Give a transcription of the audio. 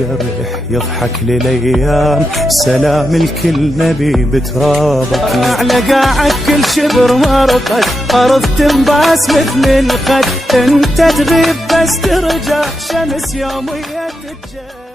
الجرح يضحك للأيام، سلام الكل نبي بترابك. أعلى قاعد كل شبر مرقد، أرض تنباس مثل الخد، انت تغيب بس ترجع شمس يومية تتجلى.